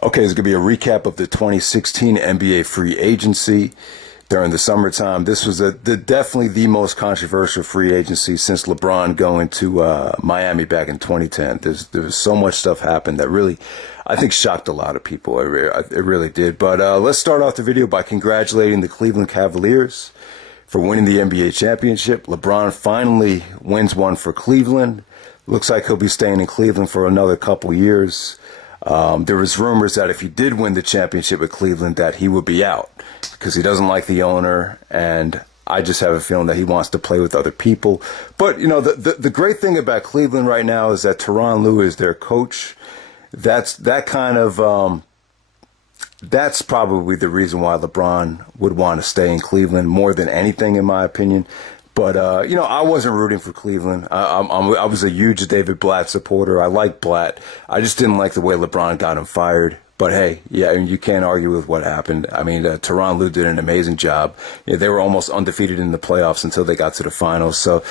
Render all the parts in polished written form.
Okay, it's going to be a recap of the 2016 NBA free agency during the summertime. This was definitely the most controversial free agency since LeBron going to Miami back in 2010. There was so much stuff happened that really, I think, shocked a lot of people. It really did. But let's start off the video by congratulating the Cleveland Cavaliers for winning the NBA championship. LeBron finally wins one for Cleveland. Looks like he'll be staying in Cleveland for another couple years. There was rumors that if he did win the championship with Cleveland, that he would be out because he doesn't like the owner, and I just have a feeling that he wants to play with other people. But, you know, the great thing about Cleveland right now is that Tyronn Lue is their coach. That's probably the reason why LeBron would want to stay in Cleveland more than anything, in my opinion. But, you know, I wasn't rooting for Cleveland. I was a huge David Blatt supporter. I like Blatt. I just didn't like the way LeBron got him fired. But, hey, yeah, I mean, you can't argue with what happened. I mean, Tyronn Lue did an amazing job. Yeah, they were almost undefeated in the playoffs until they got to the finals. So,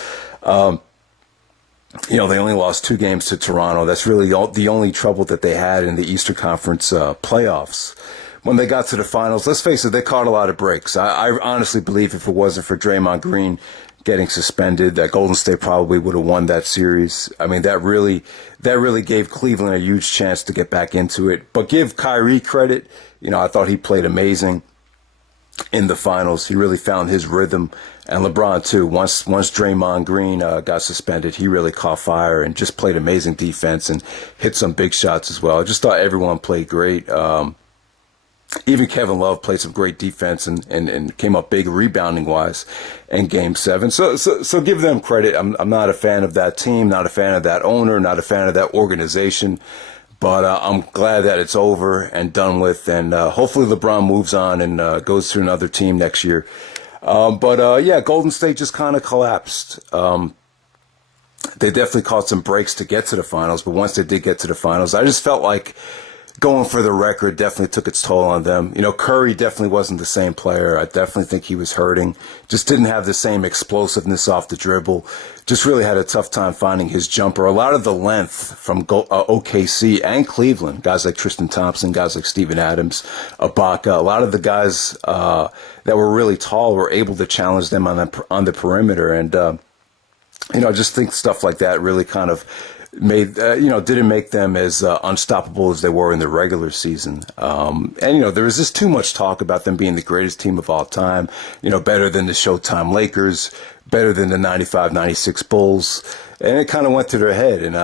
you know, they only lost 2 games to Toronto. That's really the only trouble that they had in the Eastern Conference playoffs. When they got to the finals, let's face it, they caught a lot of breaks. I honestly believe if it wasn't for Draymond Green getting suspended, that Golden State probably would have won that series. I mean, that really gave Cleveland a huge chance to get back into it. But give Kyrie credit. You know, I thought he played amazing in the finals. He really found his rhythm. And LeBron, too. Once Draymond Green got suspended, he really caught fire and just played amazing defense and hit some big shots as well. I just thought everyone played great. Even Kevin Love played some great defense and came up big rebounding wise in Game 7. So give them credit. I'm not a fan of that team, not a fan of that owner, not a fan of that organization. But I'm glad that it's over and done with. And hopefully LeBron moves on and goes to another team next year. Yeah, Golden State just kind of collapsed. They definitely caught some breaks to get to the finals. But once they did get to the finals, I just felt like going for the record definitely took its toll on them. You know, Curry definitely wasn't the same player. I definitely think he was hurting. Just didn't have the same explosiveness off the dribble. Just really had a tough time finding his jumper. A lot of the length from OKC and Cleveland, guys like Tristan Thompson, guys like Steven Adams, Ibaka, a lot of the guys that were really tall were able to challenge them on the perimeter. And, you know, I just think stuff like that really kind of didn't make them as unstoppable as they were in the regular season. And, you know, there was just too much talk about them being the greatest team of all time, you know, better than the Showtime Lakers, better than the 95-96 Bulls. And it kind of went to their head. And,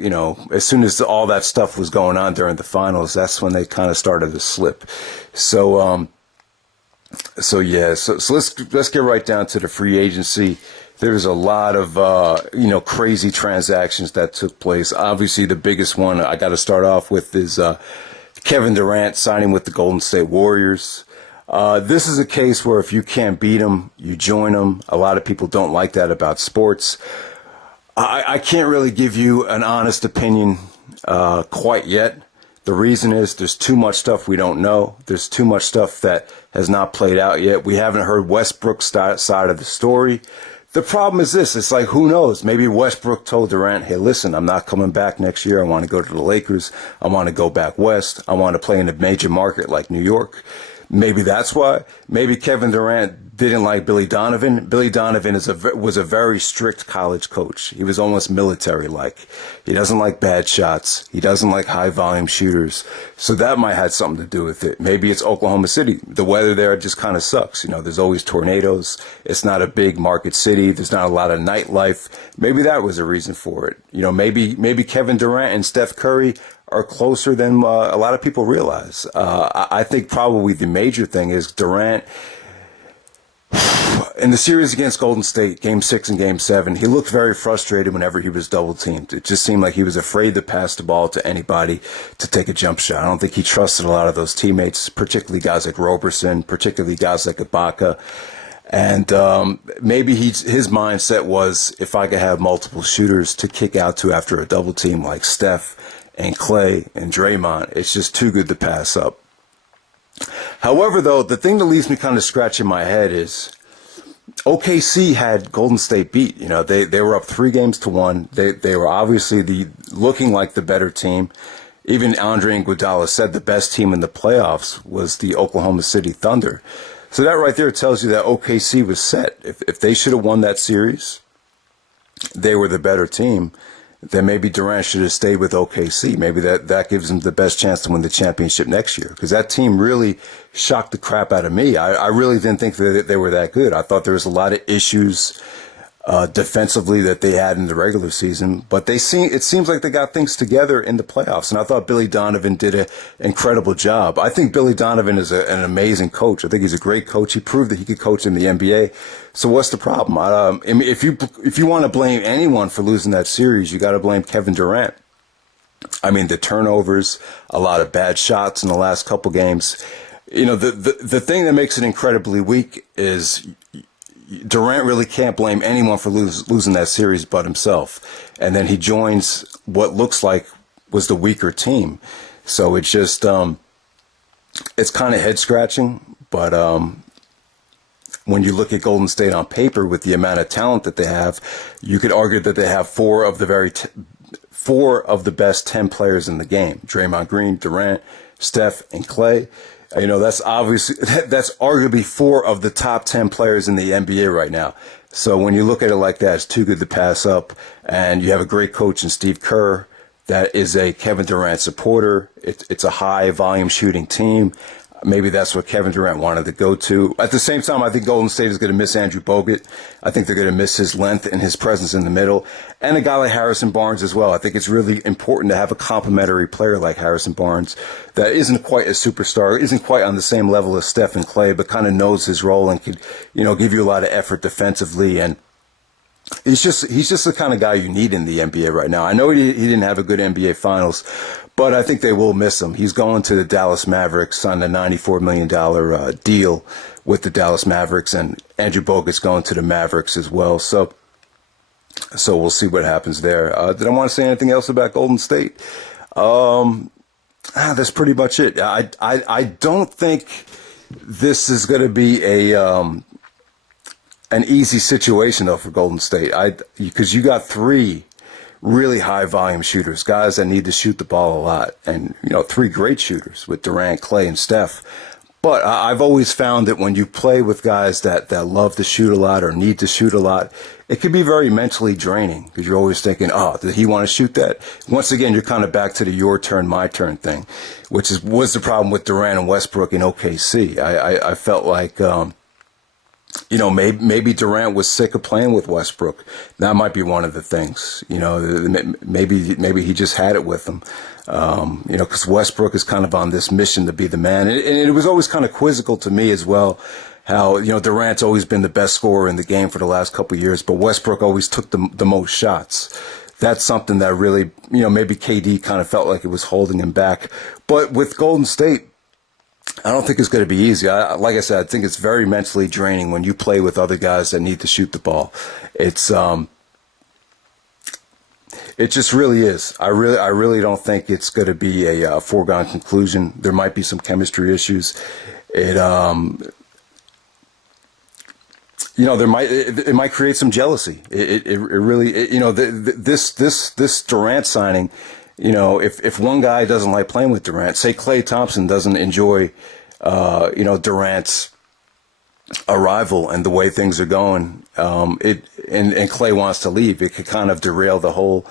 you know, as soon as all that stuff was going on during the finals, that's when they kind of started to slip. So let's get right down to the free agency. There's a lot of, crazy transactions that took place. Obviously, the biggest one I got to start off with is Kevin Durant signing with the Golden State Warriors. This is a case where if you can't beat them, you join them. A lot of people don't like that about sports. I can't really give you an honest opinion quite yet. The reason is there's too much stuff we don't know. There's too much stuff that has not played out yet. We haven't heard Westbrook's side of the story. The problem is this. It's like, who knows? Maybe Westbrook told Durant, hey, listen, I'm not coming back next year. I want to go to the Lakers. I want to go back west. I want to play in a major market like New York. Maybe that's why. Maybe Kevin Durant didn't like Billy Donovan. Billy Donovan was a very strict college coach. He was almost military-like. He doesn't like bad shots. He doesn't like high-volume shooters. So that might have something to do with it. Maybe it's Oklahoma City. The weather there just kind of sucks. You know, there's always tornadoes. It's not a big market city. There's not a lot of nightlife. Maybe that was a reason for it. You know, maybe Kevin Durant and Steph Curry are closer than a lot of people realize. I think probably the major thing is Durant, in the series against Golden State, Game 6 and Game 7, he looked very frustrated whenever he was double-teamed. It just seemed like he was afraid to pass the ball to anybody to take a jump shot. I don't think he trusted a lot of those teammates, particularly guys like Roberson, particularly guys like Ibaka. And maybe his mindset was, if I could have multiple shooters to kick out to after a double team like Steph and Clay and Draymond, it's just too good to pass up. However, though, the thing that leaves me kind of scratching my head is OKC had Golden State beat. You know, they were up 3-1. They were obviously looking like the better team. Even Andre Iguodala said the best team in the playoffs was the Oklahoma City Thunder. So that right there tells you that OKC was set. If they should have won that series, they were the better team. Then maybe Durant should have stayed with OKC. Maybe that gives him the best chance to win the championship next year. Because that team really shocked the crap out of me. I really didn't think that they were that good. I thought there was a lot of issues defensively that they had in the regular season, but it seems like they got things together in the playoffs. And I thought Billy Donovan did an incredible job. I think Billy Donovan is an amazing coach. I think he's a great coach. He proved that he could coach in the NBA. So what's the problem? I mean, if you want to blame anyone for losing that series, you got to blame Kevin Durant. I mean, the turnovers, a lot of bad shots in the last couple games. You know, the thing that makes it incredibly weak is Durant really can't blame anyone for losing that series but himself. And then he joins what looks like was the weaker team. So it's just, it's kind of head scratching. But when you look at Golden State on paper with the amount of talent that they have, you could argue that they have four of the best 10 players in the game. Draymond Green, Durant, Steph, and Clay. You know, that's arguably four of the top 10 players in the NBA right now. So when you look at it like that, it's too good to pass up. And you have a great coach in Steve Kerr that is a Kevin Durant supporter. It's a high volume shooting team. Maybe that's what Kevin Durant wanted to go to. At the same time, I think Golden State is going to miss Andrew Bogut. I think they're going to miss his length and his presence in the middle. And a guy like Harrison Barnes as well. I think it's really important to have a complementary player like Harrison Barnes that isn't quite a superstar, isn't quite on the same level as Steph and Clay, but kind of knows his role and could, you know, give you a lot of effort defensively. And he's just the kind of guy you need in the NBA right now. I know he didn't have a good NBA Finals, but I think they will miss him. He's going to the Dallas Mavericks on a $94 million deal with the Dallas Mavericks, and Andrew Bogut's going to the Mavericks as well. So we'll see what happens there. Did I want to say anything else about Golden State? That's pretty much it. I don't think this is going to be an easy situation though for Golden State. Because you got three really high volume shooters, guys that need to shoot the ball a lot, and you know, three great shooters with Durant, Clay, and Steph. But I've always found that when you play with guys that love to shoot a lot or need to shoot a lot, it can be very mentally draining because you're always thinking, oh, did he want to shoot that? Once again, you're kind of back to the your turn, my turn thing, which was the problem with Durant and Westbrook in OKC. I felt like, you know, maybe Durant was sick of playing with Westbrook. That might be one of the things. You know, maybe he just had it with him. You know, because Westbrook is kind of on this mission to be the man, and it was always kind of quizzical to me as well. How, you know, Durant's always been the best scorer in the game for the last couple of years, but Westbrook always took the most shots. That's something that really, you know, maybe KD kind of felt like it was holding him back. But with Golden State, I don't think it's going to be easy. Like I said, I think it's very mentally draining when you play with other guys that need to shoot the ball. It just really is. I really don't think it's going to be a foregone conclusion. There might be some chemistry issues. You know, it might create some jealousy. It really, you know, this Durant signing. You know, if one guy doesn't like playing with Durant, say Klay Thompson doesn't enjoy, you know, Durant's arrival and the way things are going, and Klay wants to leave, it could kind of derail the whole,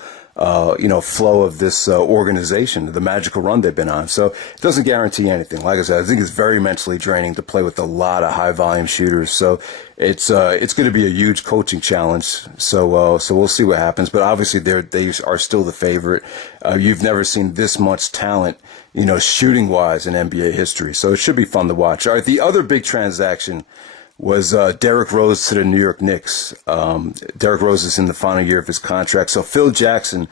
you know, flow of this organization, the magical run they've been on. So it doesn't guarantee anything. Like I said, I think it's very mentally draining to play with a lot of high volume shooters. So it's going to be a huge coaching challenge. So we'll see what happens. But obviously they are still the favorite. You've never seen this much talent, you know, shooting wise in NBA history. So it should be fun to watch. All right. The other big transaction was Derrick Rose to the New York Knicks. Derrick Rose is in the final year of his contract. So Phil Jackson,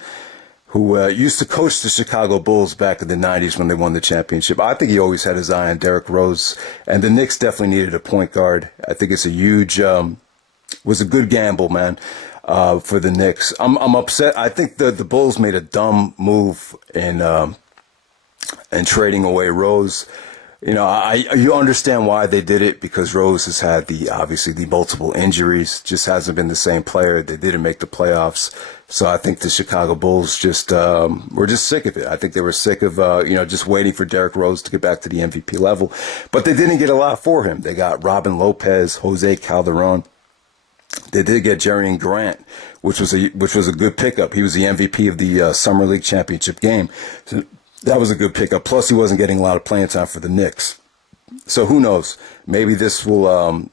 who used to coach the Chicago Bulls back in the 90s when they won the championship, I think he always had his eye on Derrick Rose. And the Knicks definitely needed a point guard. I think it's a huge, was a good gamble, man, for the Knicks. I'm upset. I think the Bulls made a dumb move in trading away Rose. You understand why they did it because Rose has had obviously the multiple injuries, just hasn't been the same player. They didn't make the playoffs. So I think the Chicago Bulls just, were just sick of it. I think they were sick of, just waiting for Derrick Rose to get back to the MVP level, but they didn't get a lot for him. They got Robin Lopez, Jose Calderon. They did get Jerry Grant, which was a good pickup. He was the MVP of the Summer League Championship game. So that was a good pickup. Plus, he wasn't getting a lot of playing time for the Knicks. So who knows? Maybe this will,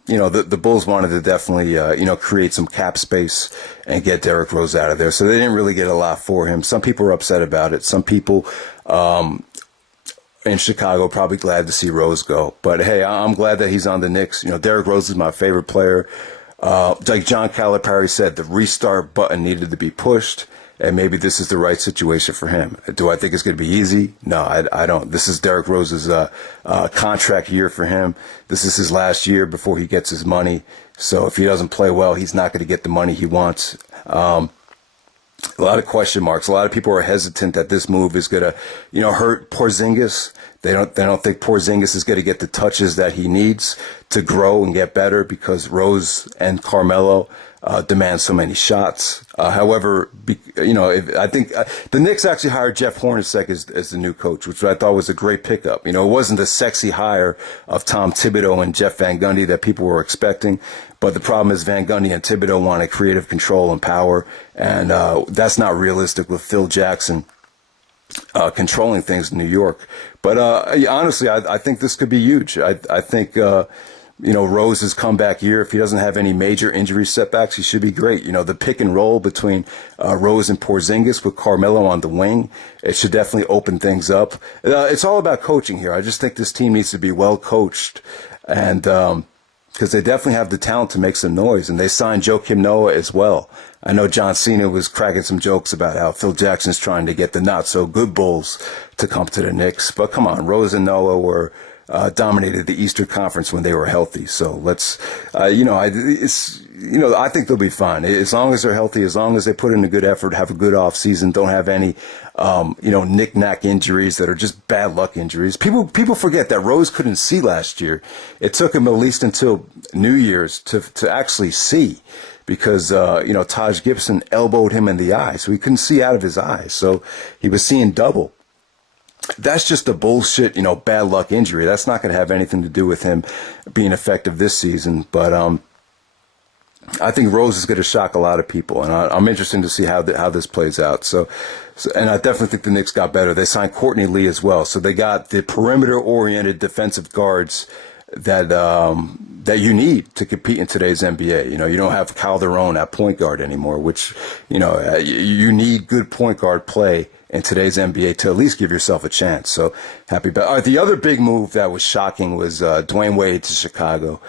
the Bulls wanted to definitely, create some cap space and get Derrick Rose out of there. So they didn't really get a lot for him. Some people were upset about it. Some people in Chicago probably glad to see Rose go. But hey, I'm glad that he's on the Knicks. Derrick Rose is my favorite player. Like John Calipari said, the restart button needed to be pushed. And maybe this is the right situation for him. Do I think it's going to be easy? No, I don't. This is Derrick Rose's contract year for him. This is his last year before he gets his money. So if he doesn't play well, he's not going to get the money he wants. A lot of question marks. A lot of people are hesitant that this move is going to, hurt Porzingis. They don't think Porzingis is going to get the touches that he needs to grow and get better because Rose and Carmelo demand so many shots. However, I think the Knicks actually hired Jeff Hornacek as the new coach, which I thought was a great pickup. It wasn't the sexy hire of Tom Thibodeau and Jeff Van Gundy that people were expecting. But the problem is Van Gundy and Thibodeau wanted creative control and power, and that's not realistic with Phil Jackson controlling things in New York. But honestly, I think this could be huge. I think Rose's comeback year, if he doesn't have any major injury setbacks, he should be great. The pick and roll between Rose and Porzingis with Carmelo on the wing, it should definitely open things up. It's all about coaching here. I just think this team needs to be well coached, and because they definitely have the talent to make some noise, and they signed Joakim Noah as well. I know John Cena was cracking some jokes about how Phil Jackson's trying to get the not-so-good Bulls to come to the Knicks, but come on, Rose and Noah were dominated the Eastern Conference when they were healthy. So let's, I think they'll be fine as long as they're healthy, as long as they put in a good effort, have a good off season, don't have any, knick-knack injuries that are just bad luck injuries. People forget that Rose couldn't see last year. It took him at least until New Year's to actually see because, Taj Gibson elbowed him in the eye, so he couldn't see out of his eyes. So he was seeing double. That's just a bullshit, bad luck injury. That's not going to have anything to do with him being effective this season. But I think Rose is going to shock a lot of people, and I'm interested to see how this plays out. So, and I definitely think the Knicks got better. They signed Courtney Lee as well, so they got the perimeter-oriented defensive guards that you need to compete in today's NBA. You don't have Calderon at point guard anymore, which you need good point guard play in today's NBA to at least give yourself a chance. So happy about the other big move that was shocking was Dwayne Wade to Chicago.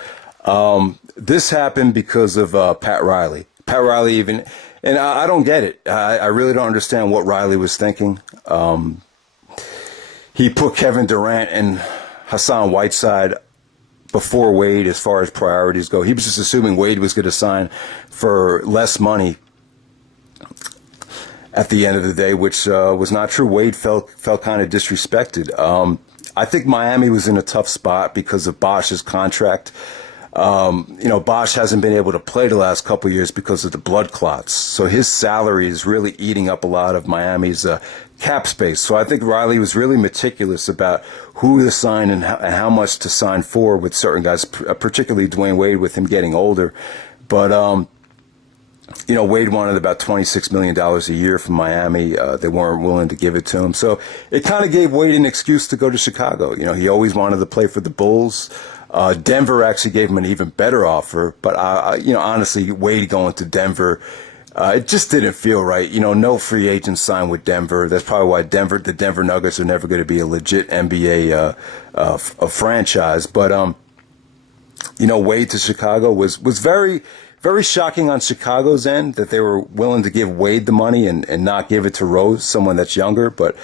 This happened because of Pat Riley. Pat Riley and I don't get it. I really don't understand what Riley was thinking. He put Kevin Durant and Hassan Whiteside before Wade as far as priorities go. He was just assuming Wade was going to sign for less money at the end of the day, which was not true. Wade felt kind of disrespected. I think Miami was in a tough spot because of Bosch's contract. Bosch hasn't been able to play the last couple of years because of the blood clots. So his salary is really eating up a lot of Miami's cap space. So I think Riley was really meticulous about who to sign and how much to sign for with certain guys, particularly Dwayne Wade with him getting older. But, Wade wanted about $26 million a year from Miami. They weren't willing to give it to him. So it kind of gave Wade an excuse to go to Chicago. He always wanted to play for the Bulls. Denver actually gave him an even better offer. But, honestly, Wade going to Denver, it just didn't feel right. No free agents signed with Denver. That's probably why the Denver Nuggets are never going to be a legit NBA franchise. But, Wade to Chicago was very, very shocking on Chicago's end that they were willing to give Wade the money and not give it to Rose, someone that's younger. But,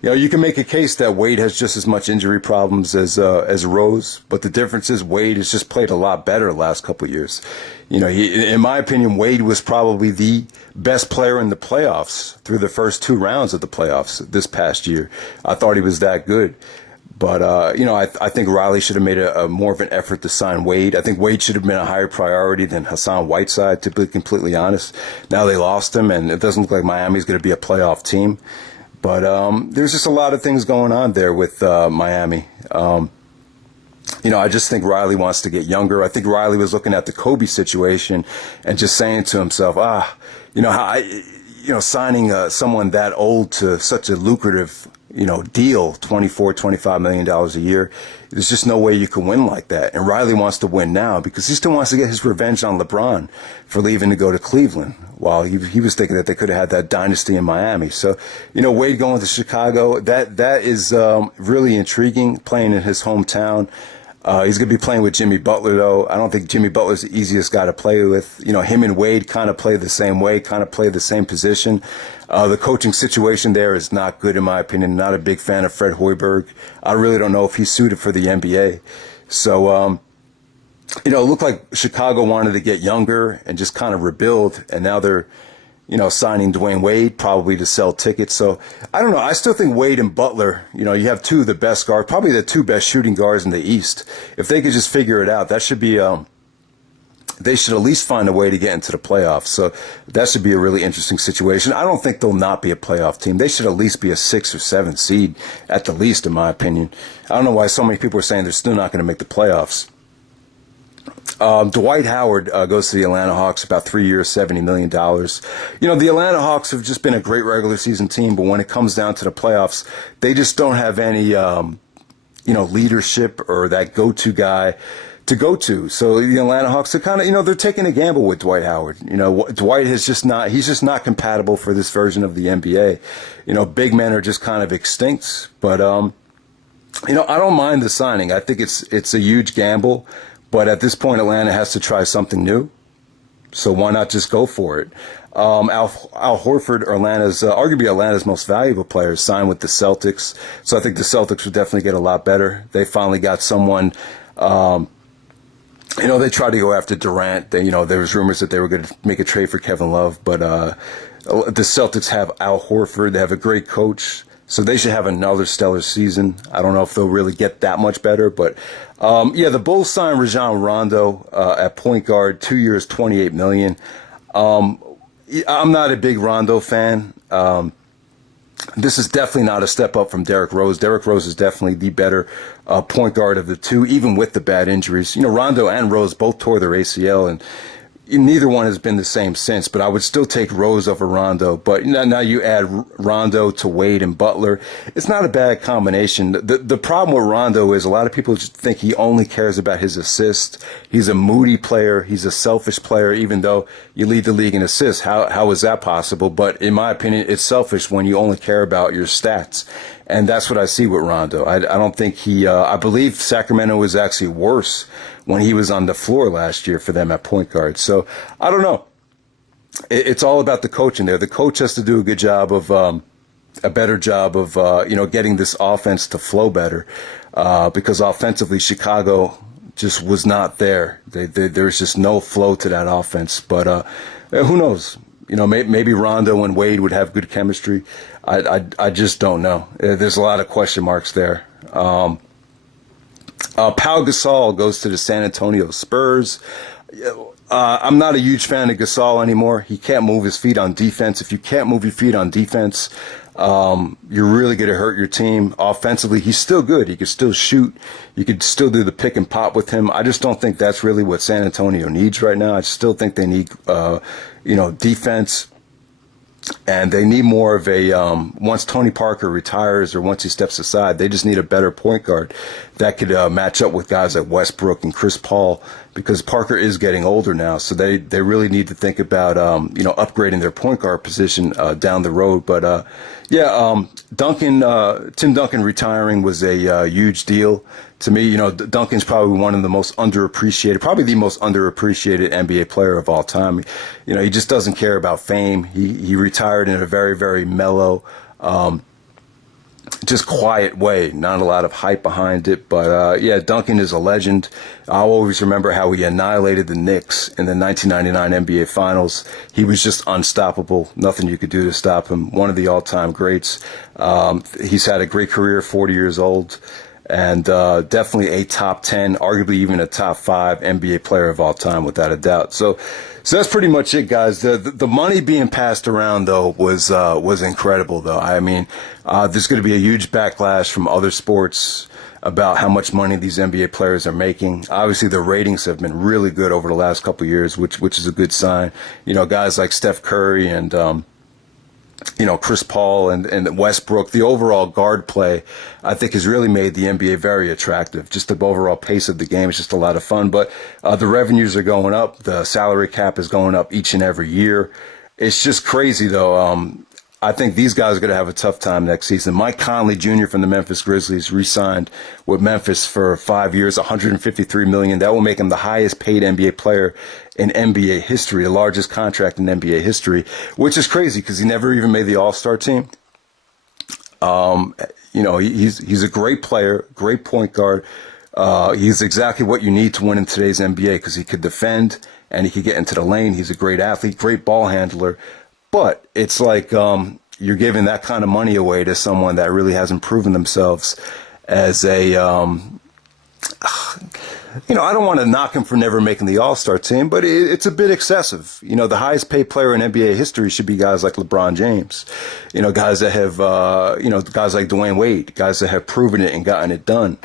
you can make a case that Wade has just as much injury problems as Rose. But the difference is Wade has just played a lot better the last couple of years. In my opinion, Wade was probably the best player in the playoffs through the first two rounds of the playoffs this past year. I thought he was that good. But, I think Riley should have made a more of an effort to sign Wade. I think Wade should have been a higher priority than Hassan Whiteside, to be completely honest. Now they lost him, and it doesn't look like Miami's going to be a playoff team. But there's just a lot of things going on there with Miami. I just think Riley wants to get younger. I think Riley was looking at the Kobe situation and just saying to himself, signing someone that old to such a lucrative, deal, $24-25 million a year. There's just no way you can win like that. And Riley wants to win now because he still wants to get his revenge on LeBron for leaving to go to Cleveland, while he was thinking that they could have had that dynasty in Miami. So, Wade going to Chicago, that is really intriguing, playing in his hometown. He's going to be playing with Jimmy Butler, though. I don't think Jimmy Butler's the easiest guy to play with. Him and Wade kind of play the same way, kind of play the same position. The coaching situation there is not good, in my opinion. Not a big fan of Fred Hoiberg. I really don't know if he's suited for the NBA. So, it looked like Chicago wanted to get younger and just kind of rebuild, and now they're signing Dwayne Wade probably to sell tickets. So I don't know. I still think Wade and Butler, you have two of the best guards, probably the two best shooting guards in the East. If they could just figure it out, that should be, they should at least find a way to get into the playoffs. So that should be a really interesting situation. I don't think they'll not be a playoff team. They should at least be a 6 or 7 seed at the least, in my opinion. I don't know why so many people are saying they're still not going to make the playoffs. Dwight Howard goes to the Atlanta Hawks, about 3 years, $70 million. The Atlanta Hawks have just been a great regular season team, but when it comes down to the playoffs, they just don't have any, leadership or that go-to guy to go to. So the Atlanta Hawks are kind of, they're taking a gamble with Dwight Howard. Dwight he's just not compatible for this version of the NBA. Big men are just kind of extinct, but, I don't mind the signing. I think it's a huge gamble. But at this point, Atlanta has to try something new. So why not just go for it? Al Horford, arguably Atlanta's most valuable player, signed with the Celtics. So I think the Celtics would definitely get a lot better. They finally got someone, they tried to go after Durant. There was rumors that they were going to make a trade for Kevin Love. But the Celtics have Al Horford. They have a great coach. So they should have another stellar season. I don't know if they'll really get that much better, but the Bulls signed Rajon Rondo at point guard, 2 years, $28 million. I'm not a big Rondo fan. This is definitely not a step up from Derrick Rose. Derrick Rose is definitely the better point guard of the two, even with the bad injuries. Rondo and Rose both tore their ACL, and neither one has been the same since, but I would still take Rose over Rondo. But now you add Rondo to Wade and Butler. It's not a bad combination. The problem with Rondo is a lot of people just think he only cares about his assists. He's a moody player. He's a selfish player, even though you lead the league in assists. How is that possible? But in my opinion, it's selfish when you only care about your stats. And that's what I see with Rondo. I don't think I believe Sacramento was actually worse when he was on the floor last year for them at point guard. So I don't know. It's all about the coaching there. The coach has to do a good job of, a better job of, getting this offense to flow better. Because offensively, Chicago just was not there. There's just no flow to that offense. But who knows? Maybe Rondo and Wade would have good chemistry. I just don't know. There's a lot of question marks there. Pau Gasol goes to the San Antonio Spurs. I'm not a huge fan of Gasol anymore. He can't move his feet on defense. If you can't move your feet on defense, you're really going to hurt your team. Offensively, he's still good. He could still shoot. You could still do the pick and pop with him. I just don't think that's really what San Antonio needs right now. I still think they need, defense. And they need more of a, once Tony Parker retires or once he steps aside, they just need a better point guard that could match up with guys like Westbrook and Chris Paul, because Parker is getting older now. So they really need to think about, upgrading their point guard position down the road. But, Tim Duncan retiring was a huge deal to me. Duncan's probably one of the most underappreciated, probably the most underappreciated NBA player of all time. He just doesn't care about fame. He retired in a very, very mellow, just quiet way, not a lot of hype behind it. But, Duncan is a legend. I'll always remember how he annihilated the Knicks in the 1999 NBA Finals. He was just unstoppable. Nothing you could do to stop him. One of the all-time greats. He's had a great career, 40 years old. and definitely a top 10, arguably even a top 5 NBA player of all time, without a doubt. So that's pretty much it, guys. The money being passed around, though, was incredible, though. I mean, there's going to be a huge backlash from other sports about how much money these NBA players are making. Obviously, the ratings have been really good over the last couple of years, which is a good sign. You know, guys like Steph Curry and Chris Paul and Westbrook, the overall guard play, I think, has really made the NBA very attractive. Just the overall pace of the game is just a lot of fun. But the revenues are going up. The salary cap is going up each and every year. It's just crazy, though. I think these guys are going to have a tough time next season. Mike Conley Jr. from the Memphis Grizzlies re-signed with Memphis for 5 years, $153 million. That will make him the highest paid NBA player in NBA history, the largest contract in NBA history, which is crazy because he never even made the All-Star team. He's a great player, great point guard. He's exactly what you need to win in today's NBA because he could defend and he could get into the lane. He's a great athlete, great ball handler. But it's like you're giving that kind of money away to someone that really hasn't proven themselves as a, I don't want to knock him for never making the All-Star team, but it's a bit excessive. You know, the highest paid player in NBA history should be guys like LeBron James, guys that have, guys like Dwayne Wade, guys that have proven it and gotten it done.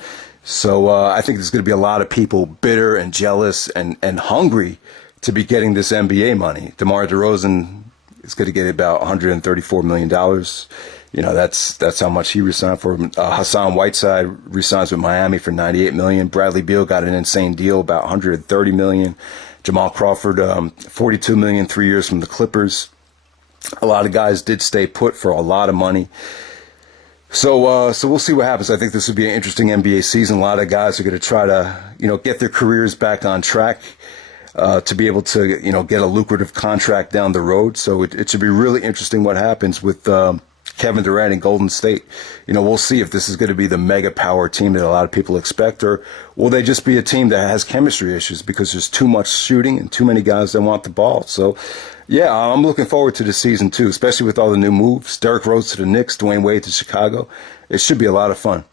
So I think there's going to be a lot of people bitter and jealous and hungry to be getting this NBA money. DeMar DeRozan is going to get about $134 million. That's how much he resigned for. Hassan Whiteside resigns with Miami for $98 million. Bradley Beal got an insane deal, about $130 million. Jamal Crawford, $42 million, 3 years from the Clippers. A lot of guys did stay put for a lot of money. So we'll see what happens. I think this will be an interesting NBA season. A lot of guys are going to try to, get their careers back on track. To be able to, get a lucrative contract down the road. So it should be really interesting what happens with Kevin Durant and Golden State. We'll see if this is going to be the mega power team that a lot of people expect, or will they just be a team that has chemistry issues because there's too much shooting and too many guys that want the ball. So, yeah, I'm looking forward to the season, too, especially with all the new moves. Derrick Rose to the Knicks, Dwayne Wade to Chicago. It should be a lot of fun.